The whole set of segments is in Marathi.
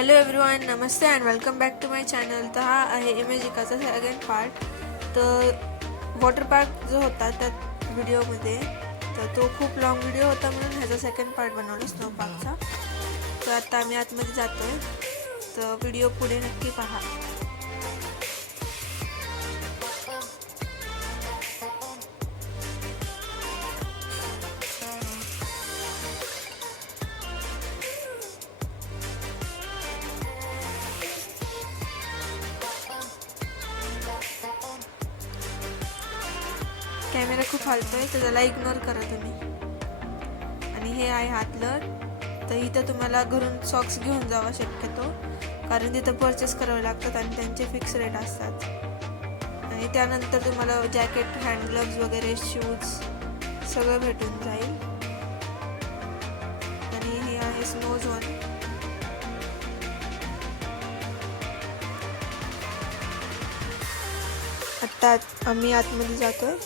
हॅलो एव्हरीवन, नमस्ते and welcome back to my channel. तर हा आहे इमेजिकाचा सेकंड पार्ट. तर वॉटर पार्क जो होता त्या व्हिडिओमध्ये, तर तो खूप लॉंग व्हिडिओ होता म्हणून ह्याचा सेकंड पार्ट बनवला स्नो पार्कचा. तर आता आम्ही आतमध्ये जातोय, तर व्हिडिओ पुढे नक्की पहा. कॅमेरा खूप हलतोय तर त्याला इग्नोर करा तुम्ही. आणि हे आहे हातलर. तर इथं तुम्हाला घरून सॉक्स घेऊन जावा शक्यतो, कारण तिथं परचेस करावे लागतात आणि त्यांचे फिक्स रेट असतात. आणि त्यानंतर तुम्हाला जॅकेट, हँड ग्लोव्ज वगैरे, शूज सगळं भेटून जाईल. आणि हे आहे स्नो झोन. आत्ता आम्ही आतमध्ये जातोय.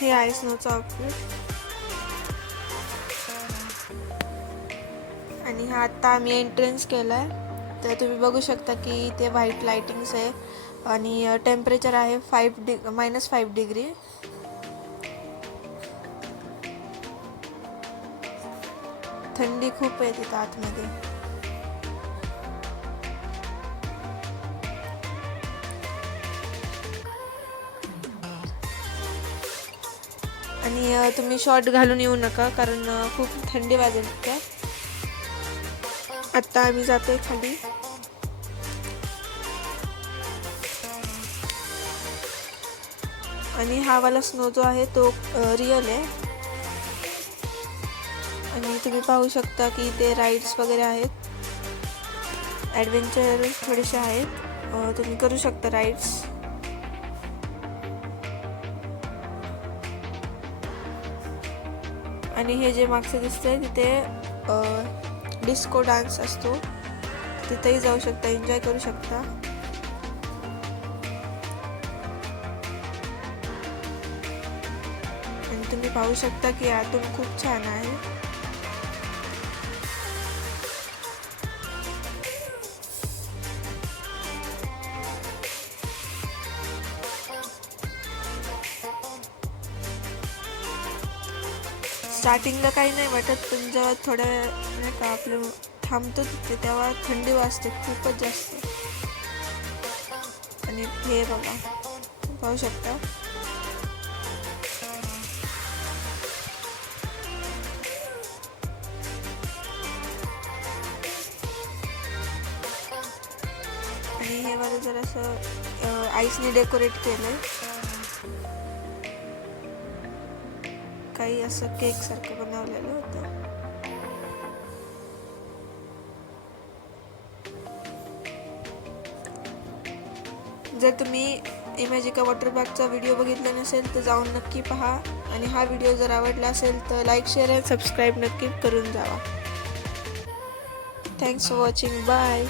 हे आहे स्नोचं आउटफिट. आणि हा आत्ता आम्ही एंट्रन्स केलाय. तर तुम्ही बघू शकता की इथे व्हाईट लाइटिंग्स आहे आणि टेम्परेचर आहे -5 डिग्री. थंडी खूप आहे तिथं आतमध्ये. आणि तुम्ही शॉर्ट घालून येऊ नका, कारण खूप थंडी वाजेल त्या. आत्ता आम्ही जातोय खाली. आणि हा वाला स्नो जो आहे तो रिअल आहे. आणि तुम्ही पाहू शकता की इथे राईड्स वगैरे आहेत, ॲडव्हेंचर थोडेसे आहेत, तुम्ही करू शकता राईड्स. आणि हे जे मागचं दिसतंय तिथे डिस्को डान्स असतो, तिथेही जाऊ शकता, एन्जॉय करू शकता. आणि तुम्ही पाहू शकता की आतून खूप छान आहे. स्टार्टिंगला काही नाही वाटत, पण जेव्हा थोड्या नाही का आपलं थांबतो तिथे तेव्हा थंडी वाजते खूपच जास्त. आणि हे बघा, पाहू शकता. आणि हे मला जरासं आईसने डेकोरेट केलंय, काही असं केक सारखं बनवलेलं होतं. जर तुम्ही इमॅजिका वॉटर पार्कचा व्हिडिओ बघितला नसेल तर जाऊन नक्की पहा. आणि हा व्हिडिओ जर आवडला असेल तर लाईक, शेअर आणि सबस्क्राईब नक्की करून जावा. Thanks for watching. बाय.